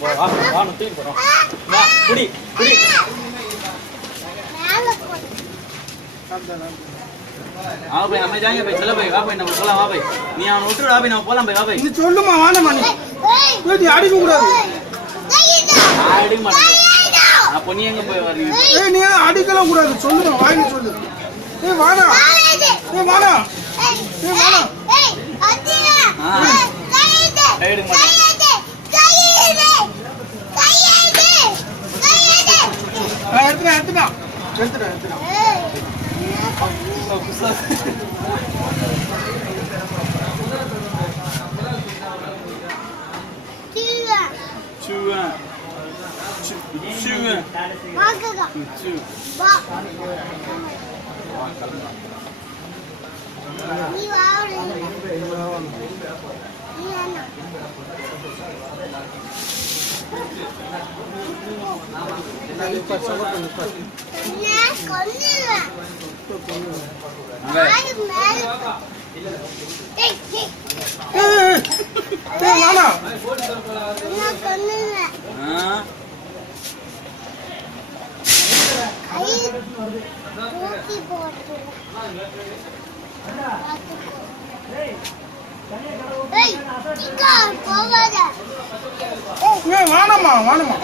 தூக்கிட்டு போ. வா தூக்கிட்டு போறோம். வா குடி குடி. ஆ போய் நம்ம ஜாங்க போய் செல்ல போய் வா போய் நம்ம போலாம். வா போய் நீ அவனை விட்டுடு. வா போய் நம்ம போலாம். போய் வா போய். நீ சொல்லுமா வானமா நீ போய் அடிக்க கூடாது. அடிக்க மாட்டேன். அப்போ நீ எங்க போய் வரீங்க? ஏய் நீ அடிக்கலாம் கூடாது. சொல்லுமா வாங்கி சொல்லு. ஏய் வாடா. ஏய் வாடா. ஏய் வாடா. ஏய் அடிடா. கையிடு மாட்டேன். எடுத்துடா. வானமா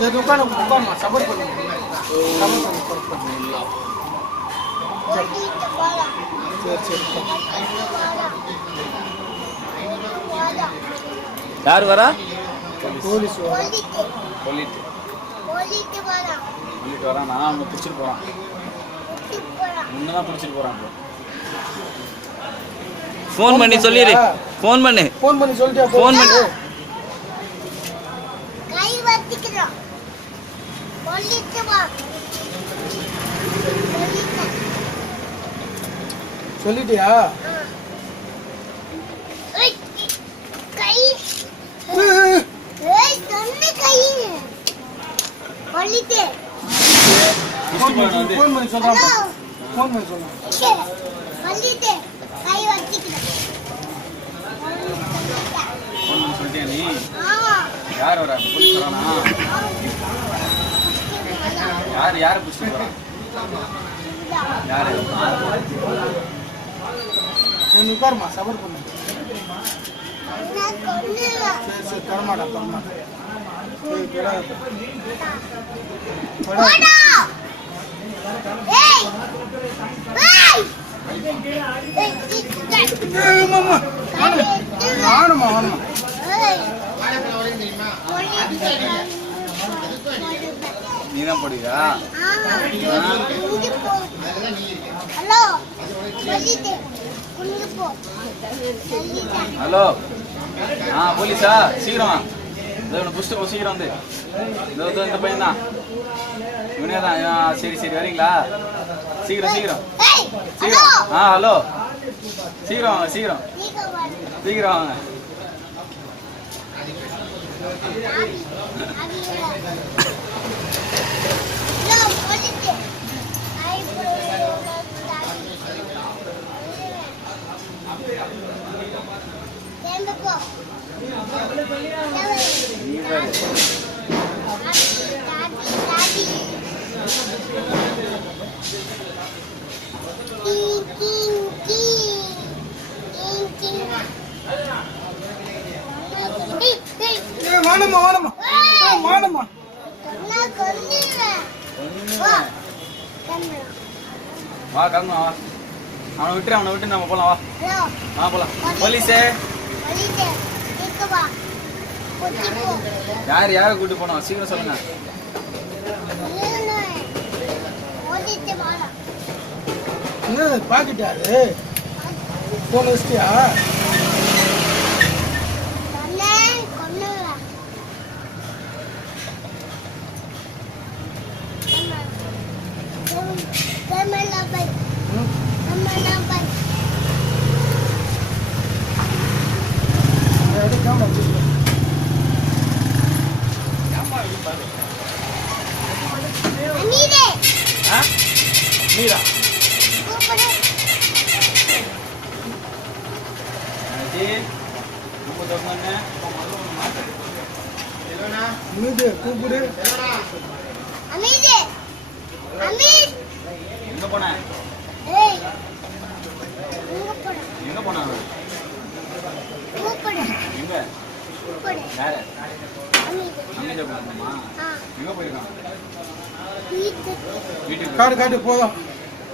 சரி உட்காருமா. சப்போர்ட் பண்ணு. யார் வரா? போலீஸ் சொல்லிட்டு வரான். நான் அவனை பிடிச்சிட்டு போறான். முன்னதான் பிடிச்சிட்டு போறான். ஃபோன் பண்ணி சொல்லிடு. ஃபோன் பண்ணி சொல்லிட்டியா? ஃபோன் பண்ணி கை வச்சிக்கிறோம். சொல்லிட்டு வா. சொல்லிட்டியா? ஏய் கை. ஏய் தண்ணி கை. சொல்லிட்டு. ஃபோன் பண்ணி சொல்றான். சொல்லிட்டு கை வச்சிக்கிறோம். சொல்லிட்டியா நீ? யார் வரா? போலீஸ் வரானா? யாரு பிடிச்சிட்டு போறான்? யாரு? சரி உட்காருமா. சப்போர்ட் பண்ணு. சரி தரமாட்டா. வானமா நீதான் போடுவியா? ஹலோ போலீஸா? சீக்கிரம் இவனை புடிச்சிட்டு போ. சீக்கிரம் வந்து இந்த பையன் தான். இவனே தான். சரி வரீங்களா? சீக்கிரம். ஹலோ சீக்கிரம் வாங்க. வானமா வா கிளம்பு. வா அவனை விட்டு நம்ம போலாம். வா போலாம். போலீஸே யாரை கூட்டி போனோம்? சீக்கிரம் சொல்லுங்க. பாக்கிட்டாரு போன் வச்சிட்டியா? நீரா அமைதி கூப்பிடு. அமைதி அமைதி எங்க போன ஏய் எங்க போற எங்க போன அவன்? கூப்பிடு எங்க கூப்பிடு வேற அமைதி அமைதியா போகணுமா? ஆ எங்க போயிருக்கான்? வீட்டுக்கு வீட்டுக்கு காட்டு காட்டு போதும்.